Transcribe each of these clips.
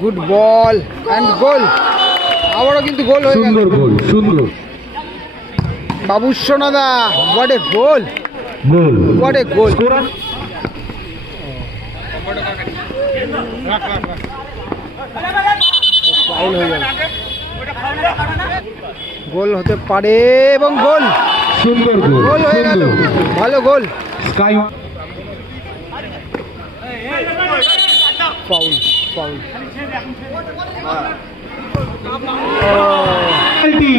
Good ball and goal আবারও কিন্তু গোল হয়ে গেল সুন্দর গোল সুন্দর বাবু সোনাদা what a goal goal what a goal foul হয়ে গোল হতে পারে এবং গোল সুন্দর গোল গোল হয়ে গেল ভালো goal sky foul foul penalty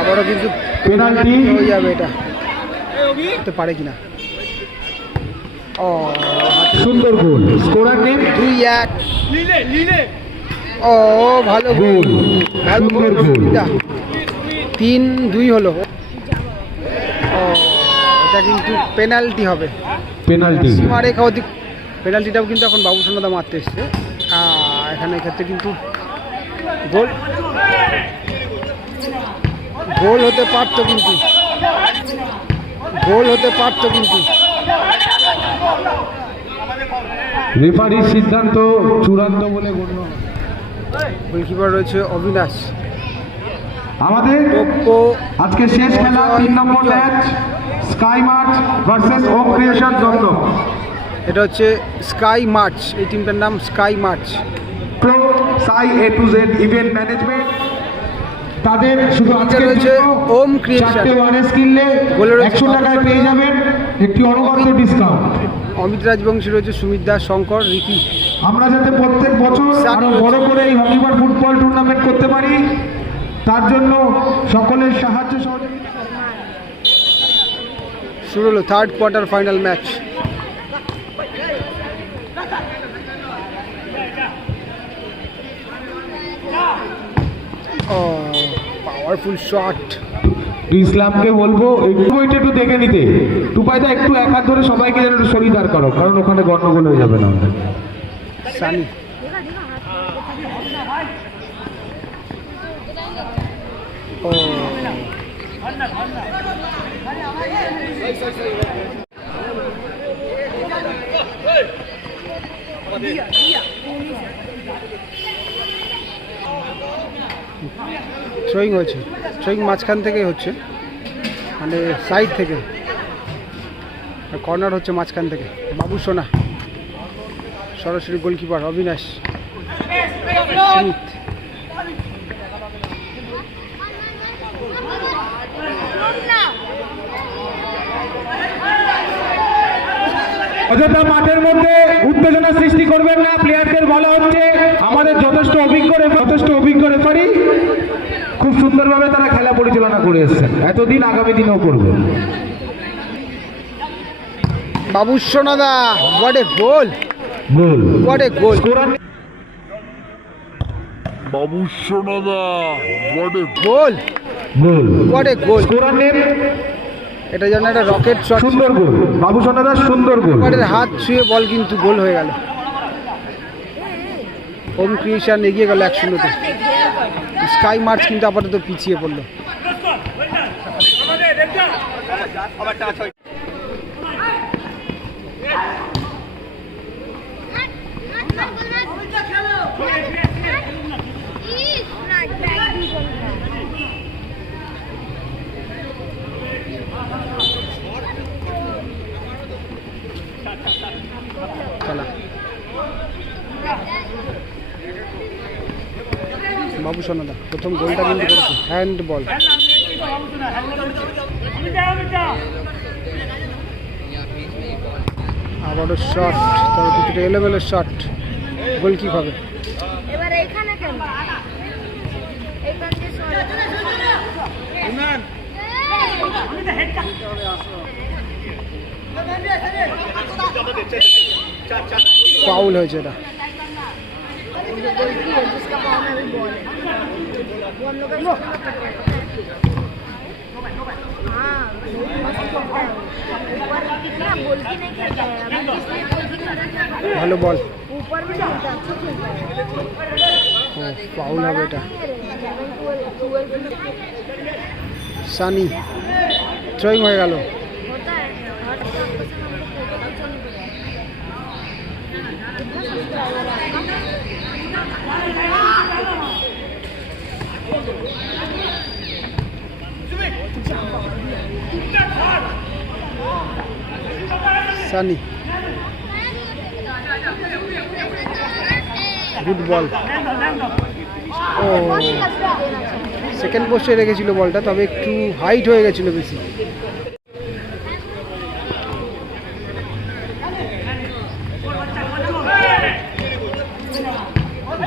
আবারও কিন্তু পেনাল্টি হয়ে যাবে এটা। হতে পারে কিনা? ও সুন্দর গোল। স্কোরার নেম দুই এক। ও ভালো গোল। সুন্দর গোল। তিন দুই হলো। ও এটা কিন্তু পেনাল্টি হবে। পেনাল্টি। সীমারেখা অধিক পেনাল্টিটাও কিন্তু এখন বাবু সোনাদা মারতে এসছে। এখানে ক্ষেত্রে কিন্তু গোল। গোল হতে পারতো কিন্তু। গোল হতে পারতো কিন্তু। রেফারির সিদ্ধান্ত চূড়ান্ত বলে গণ্য। গোলকিপার রয়েছে অবিনাশ। আমাদের আজকে শেষ খেলা তিন নম্বর match sky march versus home creation জন্য এটা হচ্ছে স্কাই মার্চ এই টিমটার নাম sky march pro Sai A to Z event management তাদের শুধু আজকে রয়েছে ওম ক্রিয়েশন ওয়ারেস কিনলে গোলের রয়েছে একশো টাকায় পেয়ে যাবেন একটি অনবদ্য ডিসকাউন্ট অমিত রাজবংশী রয়েছে সুমিত দাস শঙ্কর রিকি। আমরা যাতে প্রত্যেক বছর আরও বড় করে এই হকিবার ফুটবল টুর্নামেন্ট করতে পারি তার জন্য সকলের সাহায্য সহযোগিতা শুরু হলো third quarter final match powerful shot ইসলামকে বলব একটু ওইটা একটু দেখে নিতে। টুপাইদা একটু এক হাত ধরে সবাইকে যেন একটু সরিদার করো কারণ ওখানে গন্ডগোল হয়ে যাবে না। সানি। ও। থ্রোয়িং হয়েছে। থ্রোয়িং মাঝখান থেকেই হচ্ছে। মানে সাইড থেকে। কর্নার হচ্ছে মাঝখান থেকে। বাবু সোনা। সরাসরি গোলকিপার অবিনাশ। সুমিত অযথা মাঠের মধ্যে উত্তেজনা সৃষ্টি করবেন না প্লেয়ারদের বলা হচ্ছে আমাদের যথেষ্ট অভিজ্ঞ যথেষ্ট অভিজ্ঞ রেফারি। খুব সুন্দরভাবে তারা খেলা পরিচালনা করে এসছেন। এতদিন আগামী দিনেও করবে। বাবু সোনাদা what a goal goal what a goal বাবু সোনাদা what a goal goal what a goal scorer name এটা যেন একটা রকেট শট সুন্দর গোল বাবু সোনাদার সুন্দর গোল হাত ছুঁয়ে বল কিন্তু গোল হয়ে গেল হোম ক্রিয়েশন এগিয়ে গেল এক শূন্যতে স্কাই মার্চ কিন্তু আপাতত পিছিয়ে পড়ল খেলা সোনাদা প্রথম গোলটা কিন্তু করেছে। হ্যান্ড বল আবারও শট তবে কিছুটা এলোমেলো শট গোল কি হবে। এবার এখানে কেন? এখান দিয়ে ফাউল হয়েছে এটা जिसका पाँव में अभी बॉल है वो हम लोग का स्कूल का प्रोजेक्ट है हाँ बहुत मस्त खेलता है वो। ऊपर कितना गोलकी नहीं खेलता है अभी जिसने गोलकी खेलता है ভালো বল ऊपर भी खेलता है अच्छा खेलता है ফাউল হবে এটা इलेवन ट्वेल्व সানি থ্রোয়িং হয়ে গেল होता है সানি। গুড বল ও। সেকেন্ড পোস্টে রেখেছিল বলটা তবে একটু হাইট হয়ে গেছিল বেশি।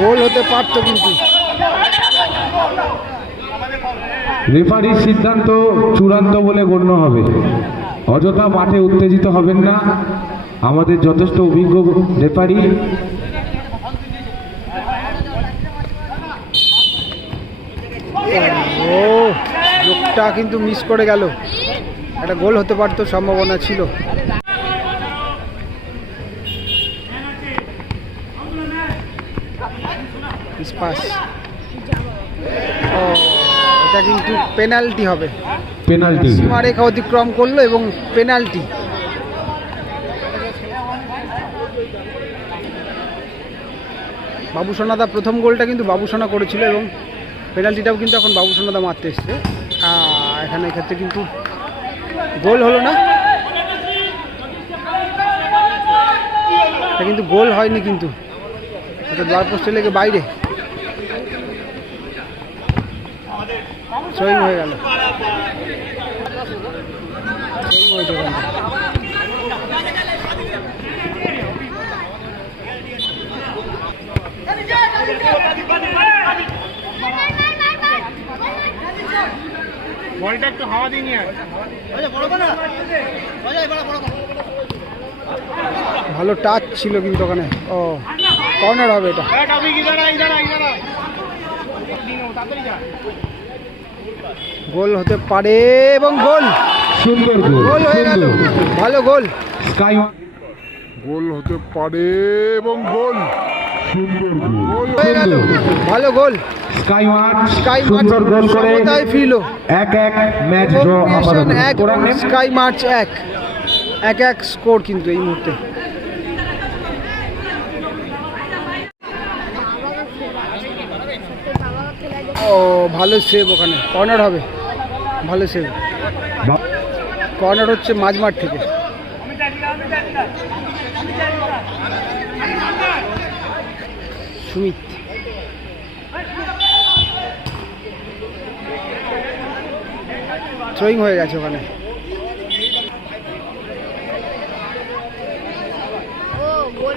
গোল হতে পারতো কিন্তু। রেফারির সিদ্ধান্ত চূড়ান্ত বলে গণ্য হবে। অযথা মাঠে উত্তেজিত হবেন না। আমাদের যথেষ্ট অভিজ্ঞ রেফারি। ও লোকটা কিন্তু মিস করে গেল। একটা গোল হতে পারতো সম্ভাবনা ছিল। পাস। ও এটা কিন্তু পেনাল্টি হবে। পেনাল্টি। সীমারেখা অতিক্রম করল এবং পেনাল্টি। বাবুসোনাদা প্রথম গোলটা কিন্তু বাবুসোনা করেছিল এবং পেনাল্টিটাও কিন্তু এখন বাবুসোনাদা মারতে এসছে। এখানে ক্ষেত্রে কিন্তু গোল হলো না। এটা কিন্তু গোল হয়নি কিন্তু। এটা দ্বার পোস্টে লেগে বাইরে। সোয়িং হয়ে গেল। সোয়িং হয়েছে ওখানটা। ভালো টাচ ছিল কিন্তু ওখানে। ও কর্নার হবে এটা। গোল হতে পারে এবং গোল। সুন্দর গোল হয়ে গেল। ভালো গোল। স্কাই গোল হতে পারে এবং গোল। সুন্দর গোল। হয়ে গেল। ভালো গোল। স্কাই স্কাই সুন্দর গোল করে সমতায় ফিরল? এক এক ম্যাচ ড্র আপাতত। স্কাই মার্চ এক। এক এক স্কোর কিন্তু এই মুহূর্তে। ও ভালো সেভ ওখানে। কর্নার হবে। ভালো সেভ কর্নার হচ্ছে মাঝমাঠ থেকে। সুমিত। থ্রোয়িং হয়ে গেছে ওখানে। ও গোল।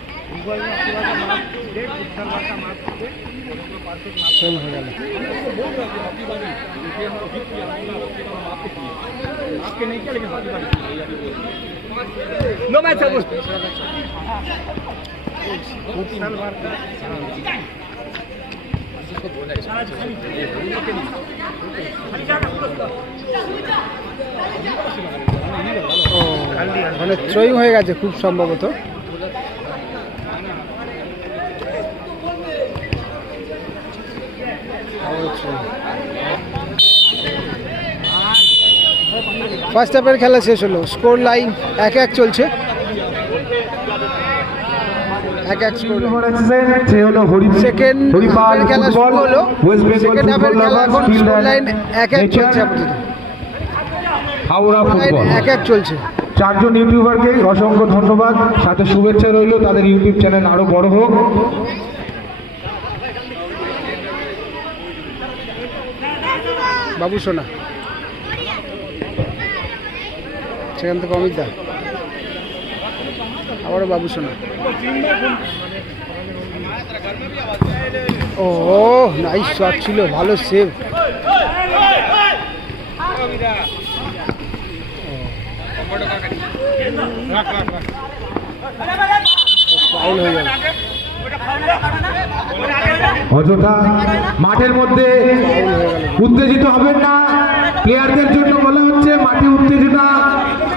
ও মানে থ্রোয়িং হয়ে গেছে খুব সম্ভবত। ফার্স্ট হাফের খেলা শেষ হলো। স্কোর লাইন এক এক চলছে। এক এক স্কোর হরি সেকেন্ড হাফের খেলা শুরু হলো। সেকেন্ড হাফের ফুটবল খেলা এখন স্কোর লাইন এক এক চলছে আপাতত হাওড়া ফুটবল এক এক চলছে। চারজন ইউটিউবারকে অসংখ্য ধন্যবাদ। সাথে শুভেচ্ছা রইল। তাদের ইউটিউব চ্যানেল আরও বড় হোক। বাবু সোনা সেখান থেকে অমিত দা। আবারও বাবু সোনা ও নাইস শট ছিল, ভালো সেভ ফাউল হয়ে যাবে অযথা মাঠের মধ্যে উত্তেজিত হবেন না। প্লেয়ারদের জন্য বলা হচ্ছে মাঠে উত্তেজনা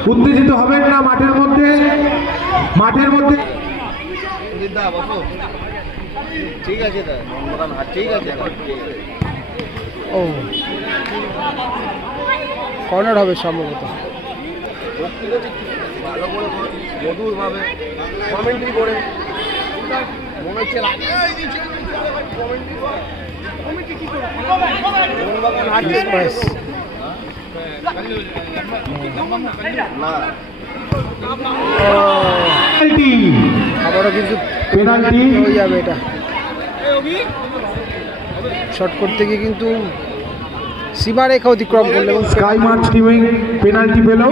উত্তেজিত হবেন না মাঠের মধ্যে। মাঠের মধ্যে ঠিক আছে ঠিক ও। কর্নার হবে সম্ভবত। ভালো করে মধুরভাবে কমেন্ট্রি করে। মনে হচ্ছে আবারও কিন্তু পেনাল্টি হয়ে যাবে এটা। শট করতে গিয়ে কিন্তু সীমারেখা অতিক্রম করল এবং স্কাই মার্চ টিমিং পেনাল্টি পেল।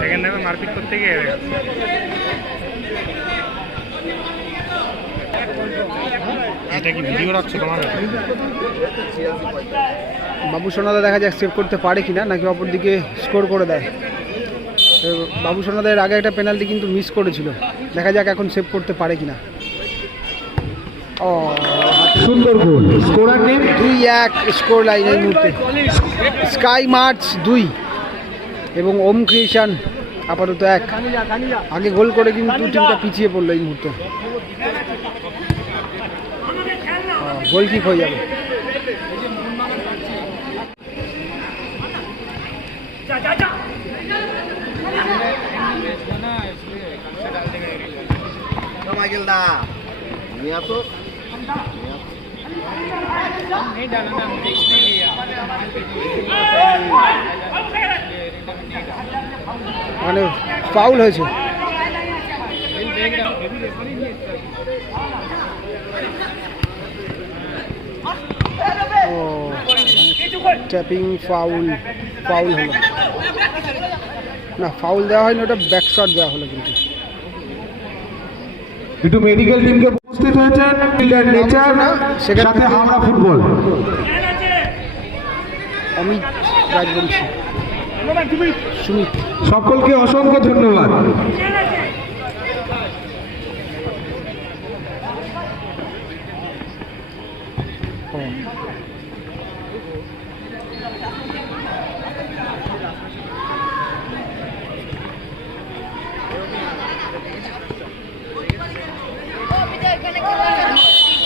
বাবু সোনাদা দেখা যাক সেভ করতে পারে কিনা নাকি অপরদিকে স্কোর করে দেয়। বাবু সোনাদার আগে একটা পেনাল্টি কিন্তু মিস করেছিল। দেখা যাক এখন সেভ করতে পারে কিনা। ও সুন্দর গোল। স্কোরার নেম দুই এক স্কোর লাইন এই মুহূর্তে। স্কাই মার্চ দুই এবং ওম ক্রিয়েশন আপাতত এক। আগে গোল করে কিন্তু টিমটা পিছিয়ে পড়ল এই মুহূর্তে। গোল কিক হয়ে যাবে। মানে ফাউল হয়েছে ও ট্যাপিং ফাউল ফাউল হলো। না ফাউল দেওয়া হয়নি ওটা ব্যাক শট দেওয়া হলো কিন্তু। একটু মেডিকেল টিমকে উপস্থিত হয়েছেন ফিল্ডার নেচার সেখানে- সাথে হাওড়া ফুটবল অমিত রাজবংশী। সুমিত সকলকে অসংখ্য ধন্যবাদ।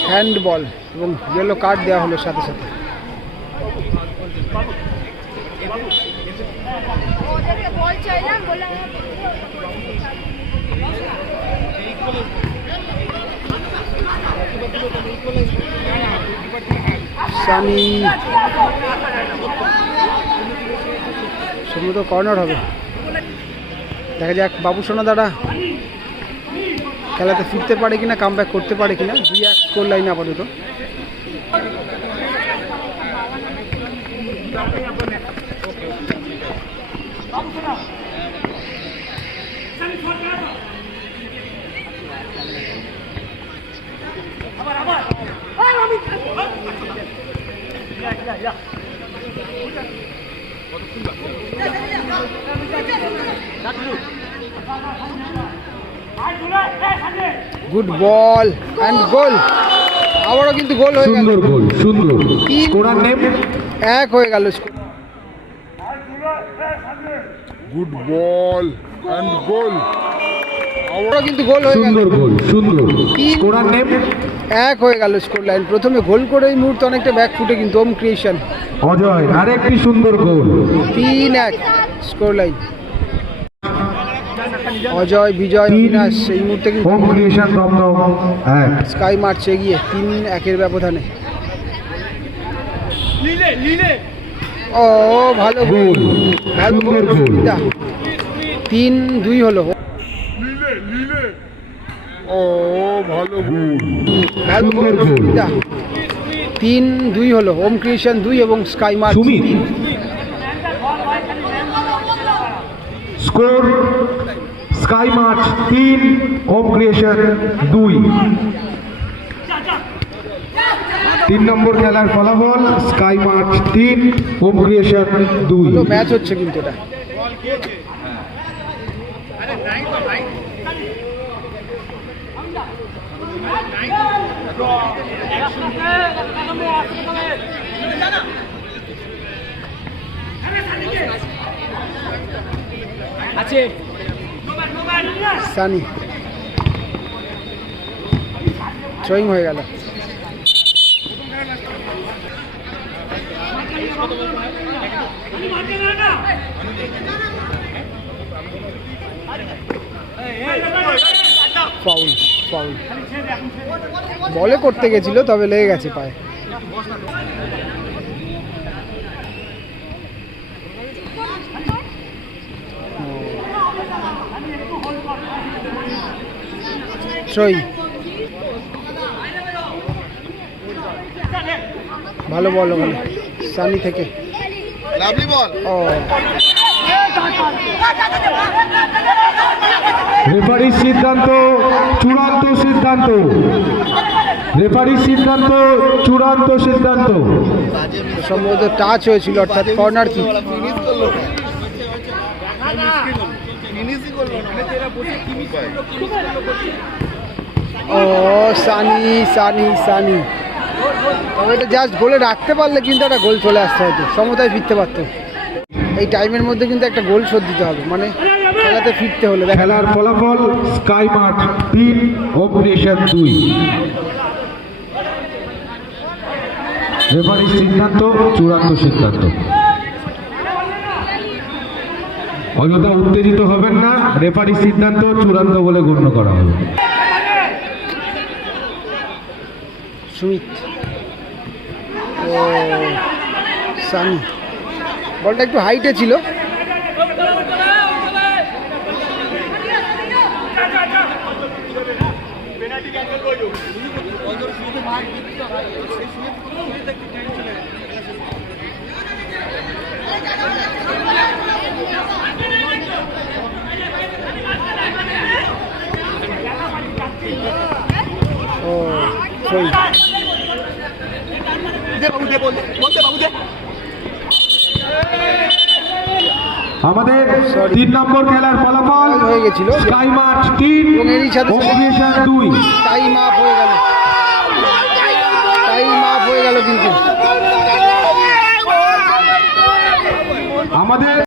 হ্যান্ডবল এবং ইয়েলো কার্ড দেওয়া হলো সাথে সাথে। সানি। কর্নার হবে। দেখা যাক, বাবু সোনা দাদা। খেলাতে ফিরতে পারে কিনা কাম করতে পারে কিনা দুই এক স্কোর লাইন আপাতত। গুড বল অ্যান্ড গোল আবারও কিন্তু গোল হয়ে গেল। সুন্দর গোল সুন্দর স্কোরার নেম এক হয়ে গেল। Score good ball and goal আবারও কিন্তু গোল হয়ে গেল। সুন্দর গোল সুন্দর স্কোরার নেম এক হয়ে গেল স্কোর লাইন প্রথমে গোল করে এই মুহূর্তে অনেকটা ব্যাক ফুটে কিন্তু ওম ক্রিয়েশন অজয় আরেকটি সুন্দর গোল তিন এক স্কোর লাইন অজয় বিজয় তিন। বিনাশ এই মুহূর্তে কিন্তু হ্যাঁ স্কাই মারছে এগিয়ে তিন একের ব্যবধানে। ও ভালো গোল তিন দুই হলো। লিলে লিলে। ও ভালো। তিন দুই হলো। ওম ক্রিয়েশন দুই এবং sky march Sumit score sky march তিন হোম ক্রিয়েশন দুই। তিন নম্বর খেলার ফলাফল স্কাই মার্চ তিন হোম ক্রিয়েশন দুই। ম্যাচ হচ্ছে কিন্তু এটা। সানি। থ্রোয়িং হয়ে গেল। ফাউল ফাউল বলে করতে গেছিল তবে লেগে গেছে পায়ে। থ্রোয়িং ভালো বল ওখানে সানি থেকে। ও। রেফারির সিদ্ধান্ত চূড়ান্ত সিদ্ধান্ত। রেফারির সিদ্ধান্ত চূড়ান্ত সিদ্ধান্ত। সম্ভবত টাচ হয়েছিল অর্থাৎ কর্নার কি ফিনিশ করল ফিনিশই করল না ও, সানি সানি সানি। তবে এটা জাস্ট গোলে রাখতে পারলে কিন্তু একটা গোল চলে আসতে হতো। সমতায় ফিরতে পারতো। এই টাইমের মধ্যে কিন্তু একটা গোল শোধ দিতে হবে। মানে খেলাতে ফিরতে হলে খেলার ফলাফল স্কাই মাঠ তিন অপারেশন দুই। রেফারির সিদ্ধান্ত, চূড়ান্ত সিদ্ধান্ত। অযথা উত্তেজিত হবেন না। রেফারির সিদ্ধান্ত চূড়ান্ত বলে গণ্য করা হবে সুমিত। ও সানি বলটা একটু হাইটে ছিল। ও থ্রোয়িং আমাদের. তিন নম্বর খেলার ফলাফল হয়ে গেছিল। স্কাই তিন দুই হয়ে গেল টাইম আপ হয়ে গেল কিন্তু আমাদের